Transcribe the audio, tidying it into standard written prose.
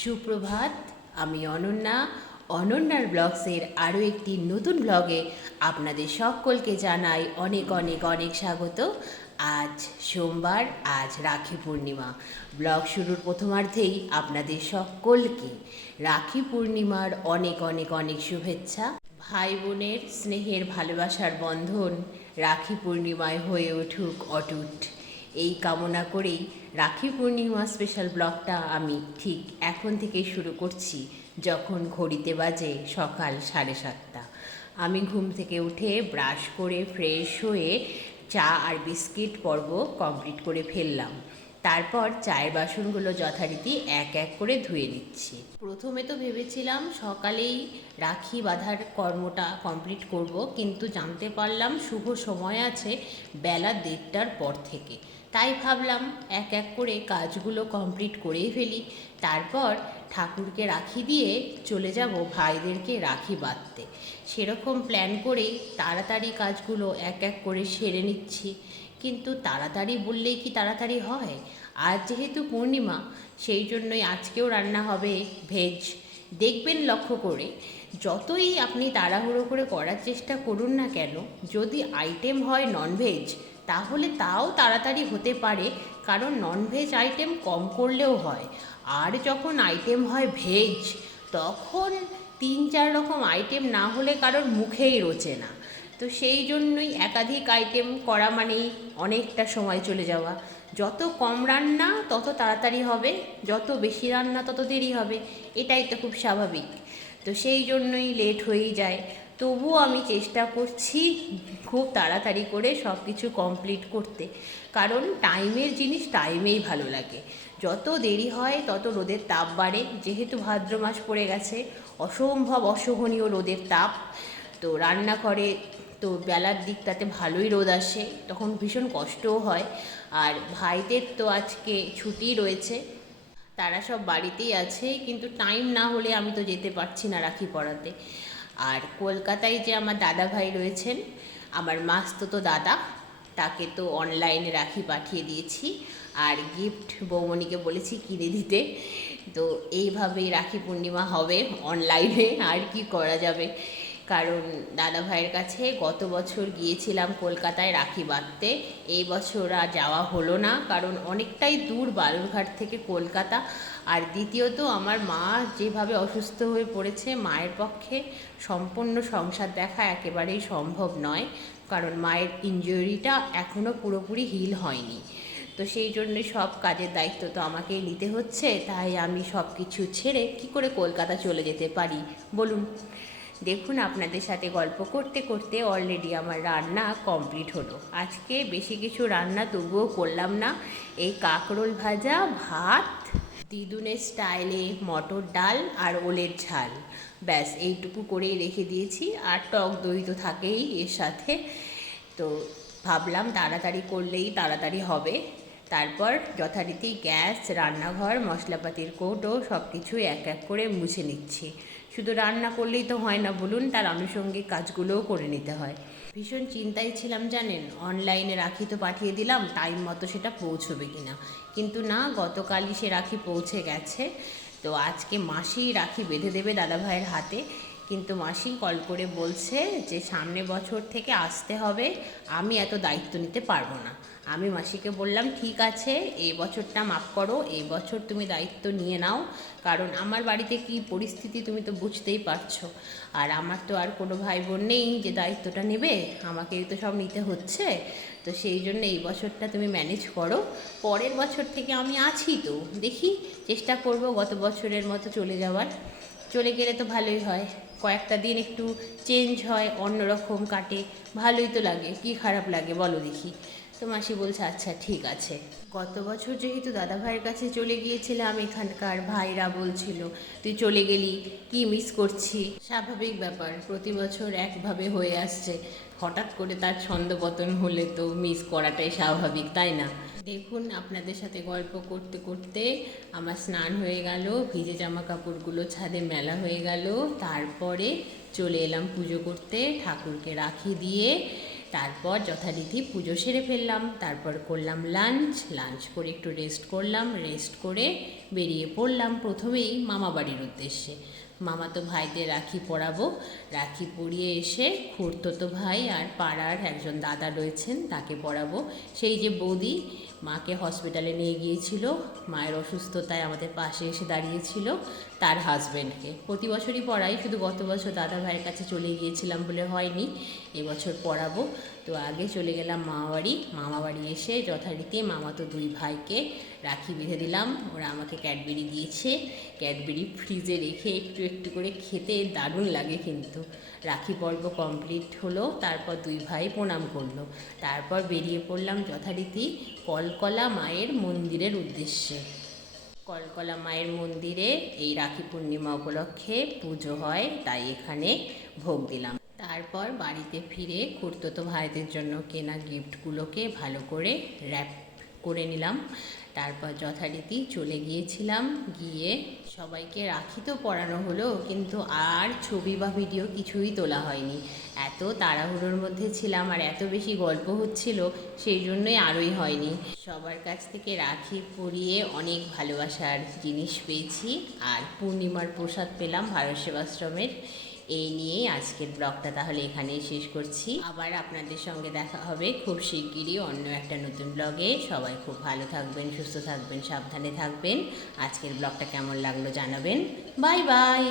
সুপ্রভাত। আমি অনন্যার ব্লগসের আরও একটি নতুন ব্লগে আপনাদের সকলকে জানাই অনেক অনেক অনেক স্বাগত। আজ সোমবার, আজ রাখি পূর্ণিমা। ব্লগ শুরুর প্রথমার্ধেই আপনাদের সকলকে রাখি পূর্ণিমার অনেক অনেক অনেক শুভেচ্ছা। ভাই বোনের স্নেহের ভালোবাসার বন্ধন রাখি পূর্ণিমায় হয়ে উঠুক অটুট, এই কামনা করেই রাখি পূর্ণিমা স্পেশাল ব্লগটা আমি ঠিক এখন থেকেই শুরু করছি, যখন ঘড়িতে বাজে সকাল 7:30। আমি ঘুম থেকে উঠে ব্রাশ করে ফ্রেশ হয়ে চা আর বিস্কিট পর্ব কমপ্লিট করে ফেললাম। তারপর চায়ের বাসনগুলো যথারীতি এক এক করে ধুয়ে নিচ্ছি। প্রথমে তো ভেবেছিলাম সকালেই রাখি বাঁধার কর্মটা কমপ্লিট করব, কিন্তু জানতে পারলাম শুভ সময় আছে বেলা 1:30টার পর থেকে। তাই ভাবলাম এক এক করে কাজগুলো কমপ্লিট করেই ফেলি, তারপর ঠাকুরকে রাখি দিয়ে চলে যাব ভাইদেরকে রাখি বাঁধতে। সেরকম প্ল্যান করেই তাড়াতাড়ি কাজগুলো এক এক করে সেরে নিচ্ছি। কিন্তু তাড়াতাড়ি বললেই কি তাড়াতাড়ি হয়? আজ যেহেতু পূর্ণিমা, সেই জন্যই আজকেও রান্না হবে ভেজ। দেখবেন লক্ষ্য করে, যতই আপনি তাড়াহুড়ো করে করার চেষ্টা করুন না কেন, যদি আইটেম হয় ননভেজ, তাহলে তাও তাড়াতাড়ি হতে পারে, কারণ ননভেজ আইটেম কম করলেও হয়। আর যখন আইটেম হয় ভেজ, তখন 3-4 রকম আইটেম না হলে কারোর মুখেই রোচে না। তো সেই জন্যই একাধিক আইটেম করা মানেই অনেকটা সময় চলে যাওয়া। যত কম রান্না তত তাড়াতাড়ি হবে, যত বেশি রান্না তত দেরি হবে, এটাই তো খুব স্বাভাবিক। তো সেই জন্যই লেট হয়েই যায়। তবুও আমি চেষ্টা করছি খুব তাড়াতাড়ি করে সব কিছু কমপ্লিট করতে, কারণ টাইমের জিনিস টাইমেই ভালো লাগে। যত দেরি হয় তত রোদের তাপ বাড়ে। যেহেতু ভাদ্র মাস পড়ে গেছে, অসম্ভব অসহনীয় রোদের তাপ। তো রান্নাঘরে তো বেলার দিকটাতে ভালোই রোদ আসে, তখন ভীষণ কষ্টও হয়। আর ভাইদের তো আজকে ছুটি রয়েছে, তারা সব বাড়িতেই আছে, কিন্তু টাইম না হলে আমি তো যেতে পারছি না রাখি পরাতে। আর কলকাতায় যে আমার দাদা ভাই রয়েছেন, আমার মাস্তুতো দাদা, তাকে তো অনলাইনে রাখি পাঠিয়ে দিয়েছি, আর গিফট বৌমণিকে বলেছি কিনে দিতে। তো এইভাবেই রাখি পূর্ণিমা হবে অনলাইনে, আর কি করা যাবে। কারণ দাদা ভাইয়ের কাছে গত বছর গিয়েছিলাম কলকাতায় রাখি বাঁধতে, এই বছর আর যাওয়া হলো না, কারণ অনেকটাই দূর বালুরঘাট থেকে কলকাতা। আর দ্বিতীয়ত আমার মা যেভাবে অসুস্থ হয়ে পড়েছে, মায়ের পক্ষে সম্পূর্ণ সংসার দেখা একেবারেই সম্ভব নয়, কারণ মায়ের ইনজুরিটা এখনও পুরোপুরি হিল হয়নি। তো সেই জন্যই সব কাজের দায়িত্ব তো আমাকেই নিতে হচ্ছে। তাই আমি সব কিছু ছেড়ে কী করে কলকাতা চলে যেতে পারি বলুন। দেখুন, আপনাদের সাথে গল্প করতে করতে অলরেডি আমার রান্না কমপ্লিট হলো। আজকে বেশি কিছু রান্না তবুও করলাম না। এই কাঁকরোল ভাজা, ভাত, দিদুনের স্টাইলে মটর ডাল আর ওলের ঝাল, ব্যাস এইটুকু করেই রেখে দিয়েছি। আর টক দই তো থাকেই এর সাথে। তো ভাবলাম তাড়াতাড়ি করলেই তাড়াতাড়ি হবে। তারপর যথারীতি গ্যাস, রান্নাঘর, মশলাপাতির কৌটো সব কিছুই এক এক করে মুছে নিচ্ছি। শুধু রান্না করলেই তো হয় না বলুন, তার আনুষঙ্গিক কাজগুলোও করে নিতে হয়। ভীষণ চিন্তায় ছিলাম জানেন, অনলাইনে রাখি তো পাঠিয়ে দিলাম, টাইম মতো সেটা পৌঁছবে কিনা। কিন্তু না, গতকালই সে রাখি পৌঁছে গেছে। তো আজকে মাসি রাখি বেঁধে দেবে দাদাভাইয়ের হাতে। কিন্তু মাসি কল করে বলছে যে সামনে বছর থেকে আসতে হবে, আমি এত দায়িত্ব নিতে পারবো না। আমি মাসিকে বললাম ঠিক আছে, এই বছরটা মাফ করো, এই বছর তুমি দায়িত্ব নিয়ে নাও, কারণ আমার বাড়িতে কি পরিস্থিতি তুমি তো বুঝতেই পারছো। আর আমার তো আর কোনো ভাই বোন নেই যে দায়িত্বটা নেবে, আমাকেই তো সব নিতে হচ্ছে। তো সেই জন্য এই বছরটা তুমি ম্যানেজ করো, পরের বছর থেকে আমি আছি তো, দেখি চেষ্টা করব গত বছরের মতো চলে যাওয়ার। চলে গেলে তো ভালোই হয়, কয়েকটা দিন একটু চেঞ্জ হয়, অন্যরকম কাটে, ভালোই তো লাগে, কি খারাপ লাগে বলো দেখি। তো মাসি বলছে আচ্ছা ঠিক আছে। গত বছর যেহেতু দাদা ভাইয়ের কাছে চলে গিয়েছিলাম, এখানকার ভাইরা বলছিল তুই চলে গেলি, কি মিস করছি। স্বাভাবিক ব্যাপার, প্রতি বছর একভাবে হয়ে আসছে, হঠাৎ করে তার ছন্দপতন হলে তো মিস করাটাই স্বাভাবিক, তাই না? দেখুন, আপনাদের সাথে গল্প করতে করতে আমার স্নান হয়ে গেল, ভিজে জামা কাপড়গুলো ছাদে মেলা হয়ে গেল। তারপরে চলে এলাম পুজো করতে, ঠাকুরকে রাখি দিয়ে তারপর যথারীতি পুজো সেরে ফেললাম, তারপর করলাম লাঞ্চ করে একটু রেস্ট করলাম, রেস্ট করে বেরিয়ে পড়লাম প্রথমেই মামা বাড়ির উদ্দেশ্যে। মামাতো ভাইদের রাখি পরাবো। রাখি পরিয়ে এসে খুড়তুতো ভাই আর পাড়ার একজন দাদা রয়েছেন তাকে পরাবো। সেই যে বৌদি মাকে হসপিটালে নিয়ে গিয়েছিল, মায়ের অসুস্থতায় আমাদের পাশে এসে দাঁড়িয়েছিল, তার হাজব্যান্ডকে প্রতি বছরই পড়াই, শুধু গত বছর দাদা ভাইয়ের কাছে চলে গিয়েছিলাম বলে হয়নি, এবছর পড়াবো। তো আগে চলে গেলাম মামাবাড়ি এসে যথারীতি মামাতো দুই ভাইকে রাখি বেঁধে দিলাম। ওরা আমাকে ক্যাডবেরি দিয়েছে, ক্যাডবেরি ফ্রিজে রেখে একটু একটু করে খেতে দারুণ লাগে। কিন্তু রাখি পর্ব কমপ্লিট হলো, তারপর দুই ভাই প্রণাম করলো, তারপর বেরিয়ে পড়লাম যথারীতি কলকলা মায়ের মন্দিরের উদ্দেশ্যে। কলকলা মায়ের মন্দিরে এই রাখি পূর্ণিমা উপলক্ষে পুজো হয়, তাই এখানে ভোগ দিলাম। তারপর বাড়িতে ফিরে খুড়তুতো ভাইদের জন্য কেনা গিফটগুলোকে ভালো করে র্যাপ করে নিলাম। তারপর যথারীতি চলে গিয়েছিলাম, গিয়ে সবাইকে রাখি তো পরানো হলো, কিন্তু আর ছবি বা ভিডিও কিছুই তোলা হয়নি। এত তাড়াহুড়োর মধ্যে ছিলাম আর এত বেশি গল্প হচ্ছিল, সেই জন্যই আরোই হয়নি। সবার কাছ থেকে রাখি পরিয়ে অনেক ভালোবাসার জিনিস পেয়েছি, আর পূর্ণিমার প্রসাদ পেলাম ভারত সেবাশ্রমের। এই নিয়েই আজকের ব্লগটা তাহলে এখানেই শেষ করছি। আবার আপনাদের সঙ্গে দেখা হবে খুব শিগগিরই অন্য একটা নতুন ব্লগে। সবাই খুব ভালো থাকবেন, সুস্থ থাকবেন, সাবধানে থাকবেন। আজকের ব্লগটা কেমন লাগলো জানাবেন। Bye bye.